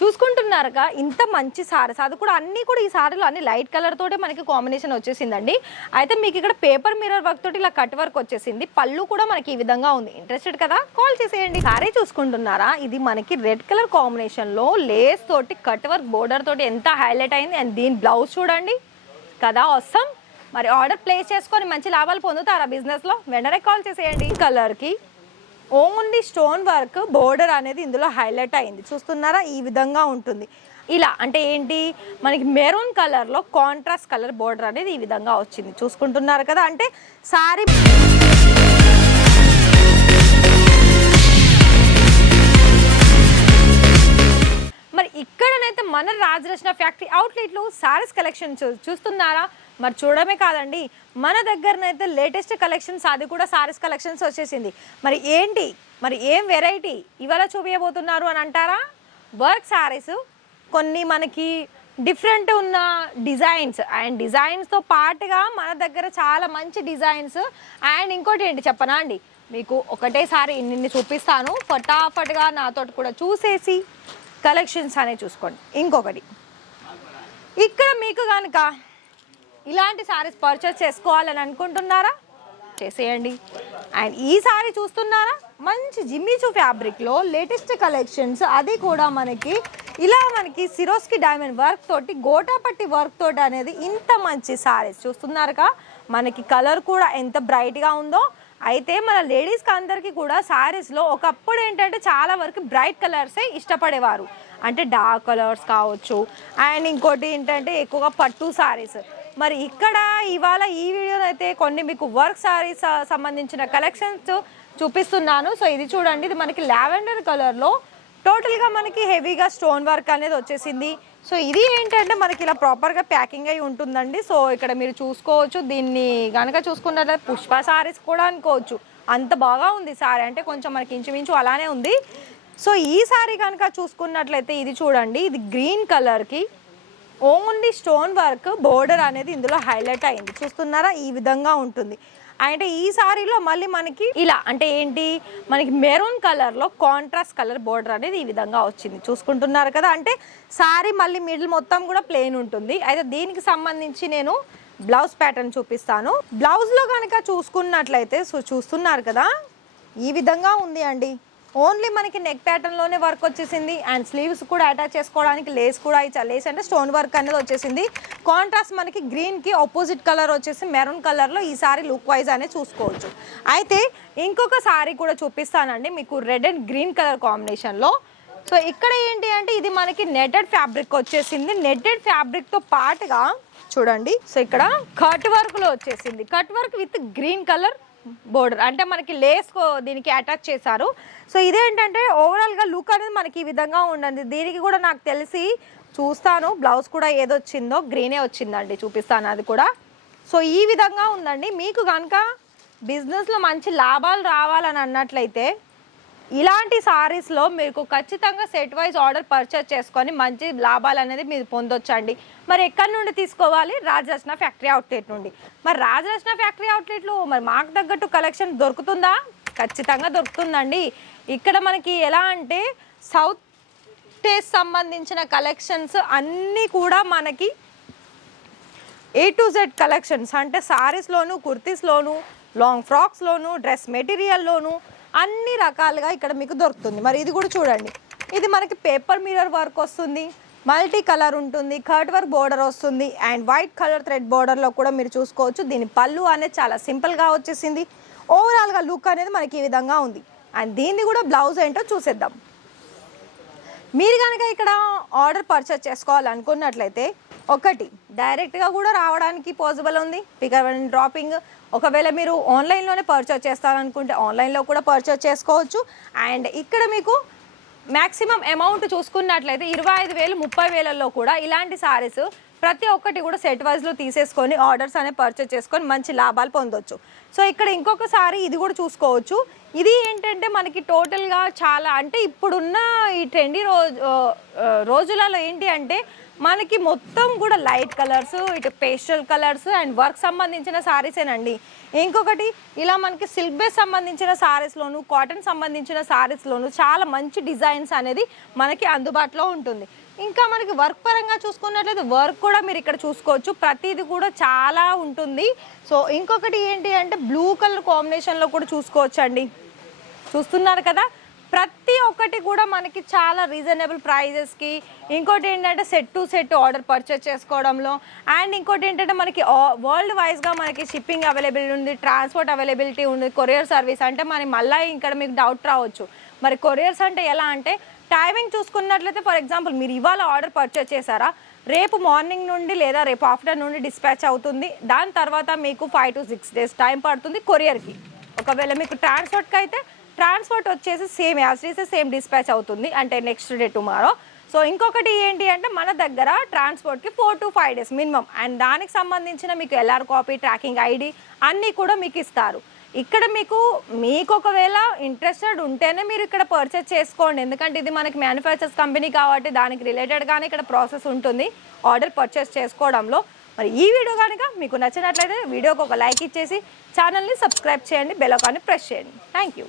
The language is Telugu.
చూసుకుంటున్నారుగా ఇంత మంచి సారీస్, అది కూడా అన్నీ కూడా ఈ సారీలో అన్ని లైట్ కలర్ తోటే మనకి కాంబినేషన్ వచ్చేసిందండి. అయితే మీకు ఇక్కడ పేపర్ మిర్రర్ వర్క్ తోటి ఇలా కట్ వర్క్ వచ్చేసింది. పళ్ళు కూడా మనకి ఈ విధంగా ఉంది. ఇంట్రెస్టెడ్ కదా, కాల్ చేసేయండి. సారీ చూసుకుంటున్నారా, ఇది మనకి రెడ్ కలర్ కాంబినేషన్ లో లేస్ తోటి కట్ వర్క్ బోర్డర్ తోటి ఎంత హైలైట్ అయింది. అండ్ దీని బ్లౌజ్ చూడండి కదా, అవసరం. మరి ఆర్డర్ ప్లేస్ చేసుకొని మంచి లాభాలు పొందుతారా బిజినెస్ లో, వెంటనే కాల్ చేసేయండి. కలర్ కి ఓన్లీ స్టోన్ వర్క్ బోర్డర్ అనేది ఇందులో హైలైట్ అయింది. చూస్తున్నారా, ఈ విధంగా ఉంటుంది. ఇలా అంటే ఏంటి, మనకి మెరూన్ కలర్లో కాంట్రాస్ట్ కలర్ బోర్డర్ అనేది ఈ విధంగా వచ్చింది. చూసుకుంటున్నారు కదా, అంటే సారీ మరి ఇక్కడనైతే మన రాజరత్న ఫ్యాక్టరీ అవుట్లెట్లో సారీస్ కలెక్షన్ చూస్తున్నారా. మరి చూడమే కాదండి, మన దగ్గరనైతే లేటెస్ట్ కలెక్షన్స్, అది కూడా సారీస్ కలెక్షన్స్ వచ్చేసింది. మరి ఏంటి, మరి ఏం వెరైటీ ఇవాళ చూపించబోతున్నారు అని అంటారా. వర్క్ సారీస్ కొన్ని మనకి డిఫరెంట్ ఉన్న డిజైన్స్, అండ్ డిజైన్స్తో పాటుగా మన దగ్గర చాలా మంచి డిజైన్స్. అండ్ ఇంకోటి ఏంటి చెప్పనా అండి, మీకు ఒకటేసారి ఇన్ని చూపిస్తాను, ఫటాఫట్గా నాతో కూడా చూసేసి కలెక్షన్స్ అనేవి చూసుకోండి. ఇంకొకటి, ఇక్కడ మీకు కనుక ఇలాంటి సారీస్ పర్చేస్ చేసుకోవాలని అనుకుంటున్నారా, చేసేయండి. అండ్ ఈ సారీ చూస్తున్నారా, మంచి జిమ్మిచూ ఫ్యాబ్రిక్లో లేటెస్ట్ కలెక్షన్స్, అది కూడా మనకి ఇలా మనకి సిరోస్కి డైమండ్ వర్క్ తోటి గోటాపట్టి వర్క్ తోటి అనేది ఇంత మంచి సారీస్ చూస్తున్నారుగా. మనకి కలర్ కూడా ఎంత బ్రైట్గా ఉందో. అయితే మన లేడీస్కి అందరికీ కూడా శారీస్లో ఒకప్పుడు ఏంటంటే చాలా వరకు బ్రైట్ కలర్సే ఇష్టపడేవారు, అంటే డార్క్ కలర్స్ కావచ్చు. అండ్ ఇంకోటి ఏంటంటే ఎక్కువగా పట్టు శారీస్. మరి ఇక్కడ ఇవాళ ఈ వీడియోలో అయితే కొన్ని మీకు వర్క్ శారీస్ సంబంధించిన కలెక్షన్స్ చూపిస్తున్నాను. సో ఇది చూడండి, ఇది మనకి లావెండర్ కలర్లో టోటల్గా మనకి హెవీగా స్టోన్ వర్క్ అనేది వచ్చేసింది. సో ఇది ఏంటంటే మనకి ఇలా ప్రాపర్గా ప్యాకింగ్ అయి ఉంటుందండి. సో ఇక్కడ మీరు చూసుకోవచ్చు, దీన్ని కనుక చూసుకున్నట్లయితే పుష్ప సారీస్ కూడా అనుకోవచ్చు, అంత బాగా ఉంది సారీ. అంటే కొంచెం మనకి ఇంచుమించు అలానే ఉంది. సో ఈ సారీ కనుక చూసుకున్నట్లయితే ఇది చూడండి, ఇది గ్రీన్ కలర్కి ఓన్లీ స్టోన్ వర్క్ బోర్డర్ అనేది ఇందులో హైలైట్ అయింది. చూస్తున్నారా, ఈ విధంగా ఉంటుంది. అంటే ఈ సారీలో మళ్ళీ మనకి ఇలా అంటే ఏంటి, మనకి మెరూన్ కలర్లో కాంట్రాస్ట్ కలర్ బోర్డర్ అనేది ఈ విధంగా వచ్చింది. చూసుకుంటున్నారు కదా, అంటే సారీ మళ్ళీ మిడిల్ మొత్తం కూడా ప్లెయిన్ ఉంటుంది. అయితే దీనికి సంబంధించి నేను బ్లౌజ్ ప్యాటర్న్ చూపిస్తాను. బ్లౌజ్లో కనుక చూసుకున్నట్లయితే సో చూస్తున్నారు కదా, ఈ విధంగా ఉంది అండి. ఓన్లీ మనకి నెక్ ప్యాటర్న్లోనే వర్క్ వచ్చేసింది. అండ్ స్లీవ్స్ కూడా అటాచ్ చేసుకోవడానికి లేస్ కూడా లేస్ అంటే స్టోన్ వర్క్ అనేది వచ్చేసింది. కాంట్రాస్ట్ మనకి గ్రీన్కి ఆపోజిట్ కలర్ వచ్చేసి మెరూన్ కలర్లో ఈ సారీ లుక్ వైజ్ అనేది చూసుకోవచ్చు. అయితే ఇంకొక సారీ కూడా చూపిస్తానండి మీకు, రెడ్ అండ్ గ్రీన్ కలర్ కాంబినేషన్లో. సో ఇక్కడ ఏంటి అంటే ఇది మనకి నెట్టెడ్ ఫ్యాబ్రిక్ వచ్చేసింది. నెట్టెడ్ ఫ్యాబ్రిక్తో పాటుగా చూడండి, సో ఇక్కడ కట్ వర్క్లో వచ్చేసింది. Cut work with green colour border, అంటే మనకి లేస్ దీనికి అటాచ్ చేశారు. సో ఇదేంటంటే ఓవరాల్గా లుక్ అనేది మనకి ఈ విధంగా ఉండండి. దీనికి కూడా నాకు తెలిసి చూస్తాను, బ్లౌజ్ కూడా ఏదొచ్చిందో గ్రీనే వచ్చిందండి, చూపిస్తాను అది కూడా. సో ఈ విధంగా ఉందండి. మీకు కనుక బిజినెస్లో మంచి లాభాలు రావాలని అన్నట్లయితే ఇలాంటి సారీస్లో మీకు ఖచ్చితంగా సెట్ వైజ్ ఆర్డర్ పర్చేస్ చేసుకొని మంచి లాభాలు అనేది మీరు పొందొచ్చండి. మరి ఎక్కడి నుండి తీసుకోవాలి, రాజరత్న ఫ్యాక్టరీ అవుట్లెట్ నుండి. మరి రాజరత్న ఫ్యాక్టరీ అవుట్లెట్లో మరి మాకు తగ్గట్టు కలెక్షన్ దొరుకుతుందా, ఖచ్చితంగా దొరుకుతుందండి. ఇక్కడ మనకి ఎలా అంటే సౌత్ టేస్ట్ సంబంధించిన కలెక్షన్స్ అన్నీ కూడా మనకి A to Z కలెక్షన్స్, అంటే సారీస్లోను, కుర్తీస్లోను, లాంగ్ ఫ్రాక్స్లోను, డ్రెస్ మెటీరియల్లోను అన్ని రకాలుగా ఇక్కడ మీకు దొరుకుతుంది. మరి ఇది కూడా చూడండి, ఇది మనకి పేపర్ మిర్రర్ వర్క్ వస్తుంది, మల్టీ కలర్ ఉంటుంది, కట్ వర్క్ బోర్డర్ వస్తుంది, అండ్ వైట్ కలర్ థ్రెడ్ బోర్డర్లో కూడా మీరు చూసుకోవచ్చు. దీని పళ్ళు అనేది చాలా సింపుల్గా వచ్చేసింది. ఓవరాల్గా లుక్ అనేది మనకి ఈ విధంగా ఉంది. అండ్ దీన్ని కూడా బ్లౌజ్ ఏంటో చూసేద్దాం. మీరు కనుక ఇక్కడ ఆర్డర్ పర్చేస్ చేసుకోవాలనుకున్నట్లయితే ఒకటి డైరెక్ట్గా కూడా రావడానికి పాసిబుల్ ఉంది, పికప్ అండ్ డ్రాపింగ్. ఒకవేళ మీరు ఆన్లైన్లోనే పర్చేస్ చేస్తారనుకుంటే ఆన్లైన్లో కూడా పర్చేస్ చేసుకోవచ్చు. అండ్ ఇక్కడ మీకు మ్యాక్సిమం అమౌంట్ చూసుకున్నట్లయితే 25,000 30,000లో కూడా ఇలాంటి సారీస్ ప్రతి ఒక్కటి కూడా సెట్ వైజ్లో తీసేసుకొని ఆర్డర్స్ అనేవి పర్చేస్ చేసుకొని మంచి లాభాలు పొందొచ్చు. సో ఇక్కడ ఇంకొక సారీ ఇది కూడా చూసుకోవచ్చు. ఇది ఏంటంటే మనకి టోటల్గా చాలా అంటే ఇప్పుడున్న ఈ ట్రెండీ రోజులలో ఏంటి అంటే మనకి మొత్తం కూడా లైట్ కలర్స్, ఇటు పేస్టల్ కలర్స్ అండ్ వర్క్ సంబంధించిన సారీసేనండి. ఇంకొకటి ఇలా మనకి సిల్క్ బేస్ సంబంధించిన సారీస్లోను, కాటన్ సంబంధించిన సారీస్లోను చాలా మంచి డిజైన్స్ అనేది మనకి అందుబాటులో ఉంటుంది. ఇంకా మనకి వర్క్ పరంగా చూసుకున్నట్లయితే వర్క్ కూడా మీరు ఇక్కడ చూసుకోవచ్చు, ప్రతిదీ కూడా చాలా ఉంటుంది. సో ఇంకొకటి ఏంటి అంటే బ్లూ కలర్ కాంబినేషన్లో కూడా చూసుకోవచ్చు అండి. చూస్తున్నారు కదా, ప్రతి ఒక్కటి కూడా మనకి చాలా రీజనబుల్ ప్రైజెస్కి. ఇంకోటి ఏంటంటే set to set order purchase చేసుకోవడంలో, అండ్ ఇంకోటి ఏంటంటే మనకి వరల్డ్ వైజ్గా మనకి షిప్పింగ్ అవైలబిలిటీ ఉంది, ట్రాన్స్పోర్ట్ అవైలబిలిటీ ఉంది, కొరియర్ సర్వీస్. అంటే మరి మళ్ళీ ఇక్కడ మీకు డౌట్ రావచ్చు, మరి కొరియర్స్ అంటే ఎలా అంటే టైమింగ్ చూసుకున్నట్లయితే ఫర్ ఎగ్జాంపుల్ మీరు ఇవాళ ఆర్డర్ పర్చేస్ చేశారా, రేపు మార్నింగ్ నుండి లేదా రేపు ఆఫ్టర్నూన్ నుండి డిస్పాచ్ అవుతుంది. దాని తర్వాత మీకు 5 to 6 days టైం పడుతుంది కొరియర్కి. ఒకవేళ మీకు ట్రాన్స్పోర్ట్కి అయితే ట్రాన్స్పోర్ట్ వచ్చేసి సేమ్ సేమ్ డిస్పాచ్ అవుతుంది, అంటే నెక్స్ట్ డే టుమారో. సో ఇంకొకటి ఏంటి అంటే మన దగ్గర ట్రాన్స్పోర్ట్కి 4 to 5 days మినిమం, అండ్ దానికి సంబంధించిన మీకు ఎల్ఆర్ కాపీ, ట్రాకింగ్ ఐడి అన్నీ కూడా మీకు ఇస్తారు. ఇక్కడ మీకు ఒకవేళ ఇంట్రెస్టెడ్ ఉంటేనే మీరు ఇక్కడ పర్చేస్ చేసుకోండి, ఎందుకంటే ఇది మనకి మ్యానుఫ్యాక్చర్స్ కంపెనీ కాబట్టి దానికి రిలేటెడ్గానే ఇక్కడ ప్రాసెస్ ఉంటుంది ఆర్డర్ పర్చేస్ చేసుకోవడంలో. మరి ఈ వీడియో కనుక మీకు నచ్చినట్లయితే వీడియోకి ఒక లైక్ ఇచ్చేసి ఛానల్ని సబ్స్క్రైబ్ చేయండి, బెల్ ఐకాన్ని ప్రెస్ చేయండి. Thank you.